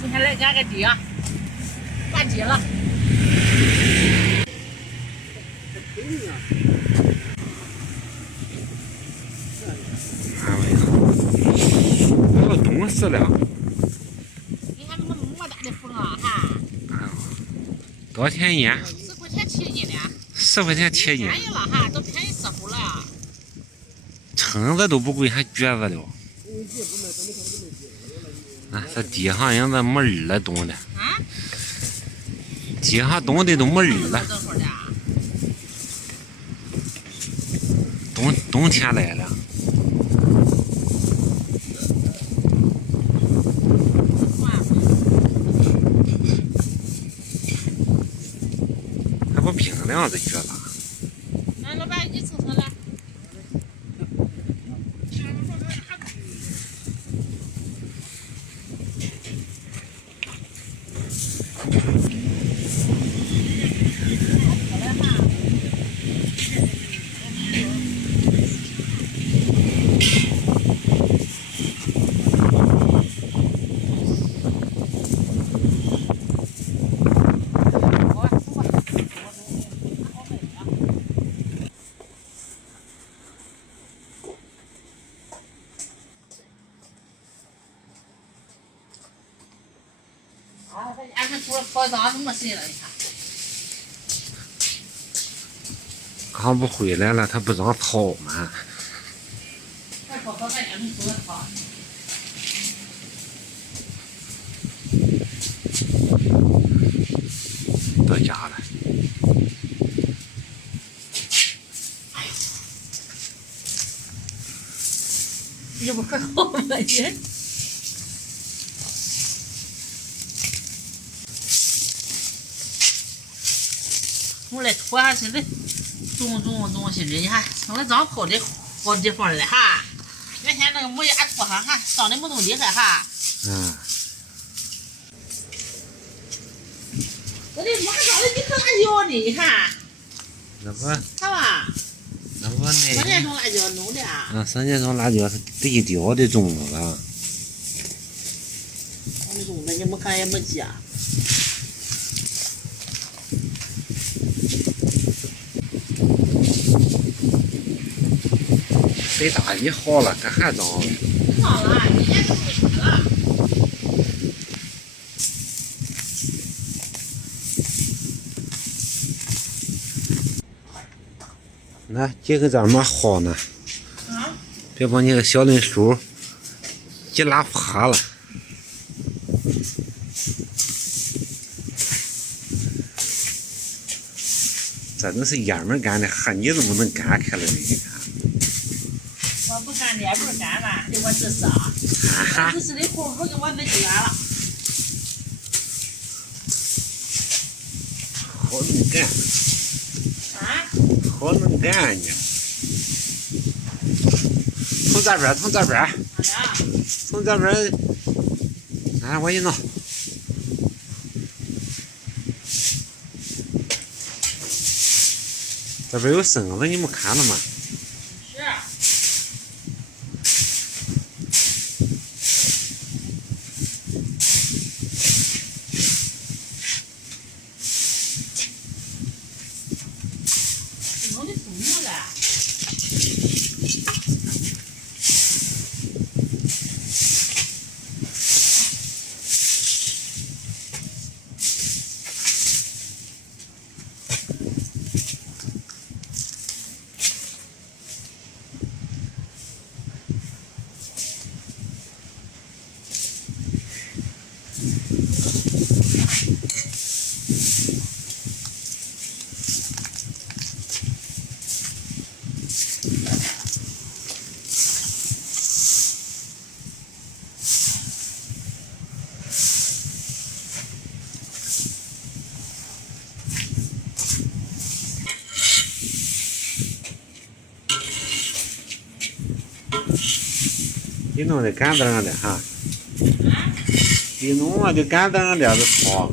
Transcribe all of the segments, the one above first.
今天来赶个鸡啊，挂鸡了。那个冻死了。你看那么么大的风啊，哈！多少钱一斤10块钱切斤的。10块钱切斤。便宜了哈，都便宜4乎了。蛏子都不贵，还橛子了。啊，这地上应该没人了，冻的。啊？地上冻的都没人了。冬天来了。还不冰凉这橛子。那老板，你称称来。俺这除了泡澡都没谁了，你看。刚不回来了，他不让掏嘛。快泡泡，俺家没煮了汤。到家了。你不可好吗你？我来拖下去的，种东西的，你看，我长好的好地方了哈。原先那个木牙拖上哈，长得没那么厉害哈。我的妈长的你可辣椒呢，你看。那不。看吧。那不那。3年种辣椒弄的。3年种辣椒是对调的种子了。我种的你没看也没结。北大一好了，可还长了。长了，今年都没吃了。那这个咋么好呢？别把你个小嫩手一拉趴了。真的是爷们干的，哈你怎么能干开了呢？你看。我不干的也不是干吧，给我指示啊！指示的活不给我自己干了。好能干。啊？好能干呢。从这边，从这边。从这边。哎，我一弄。这边有绳子，你们看了吗？是。弄的什么了？你弄得干瞪的哈，你弄啊就干瞪的是好。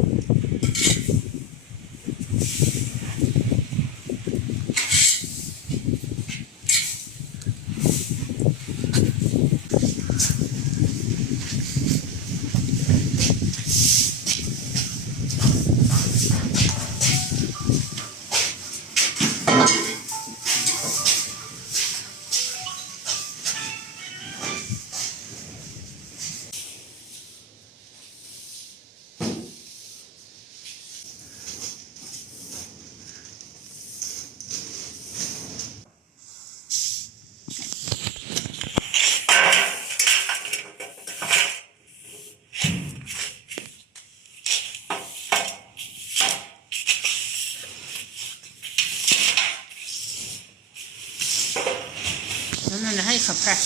合盘。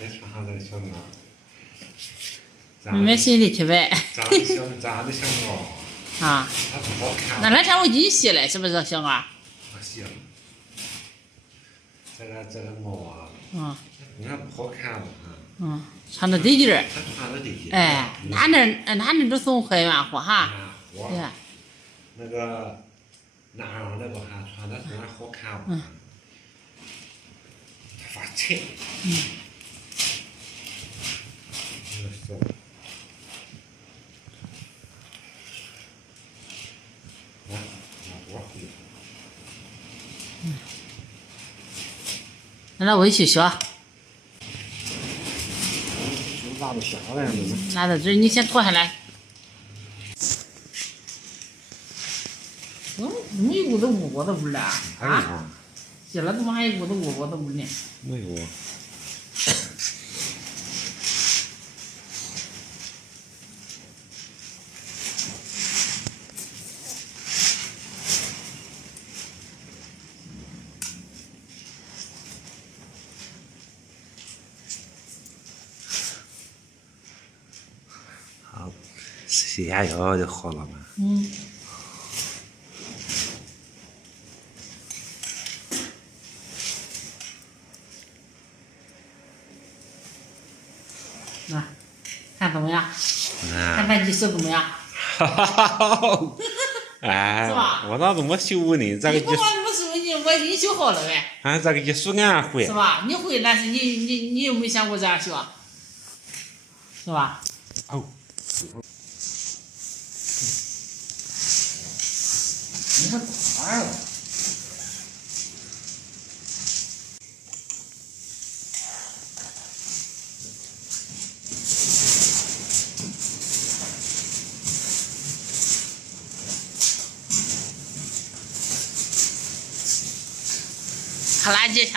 再穿上这个小袄。妹妹心里特白。长得像袄。啊。它不好看。那天我给你洗了，是不是小袄？我洗了。这个袄啊。你看不好看吧？穿的得劲儿。它穿的得劲。哎，哪能都送会员货哈？对。那个哪样那个还穿的虽然好看吧？它发菜。那我去学。拿到下来了。拿到这儿，你先脱下来。怎么一股子捂窝的味儿了？啊？洗了怎么还一股子捂窝的味儿呢？没有。好，洗下腰就好了嘛。那看怎么样？看咱技术怎么样？哈哈哈！哎，是吧？我那怎么修呢？这个你不管怎么修，我给你修好了呗。这个艺术俺会。是吧？你会，但是你有没有想过这样修？是吧？哦。你看咋了？看垃圾去。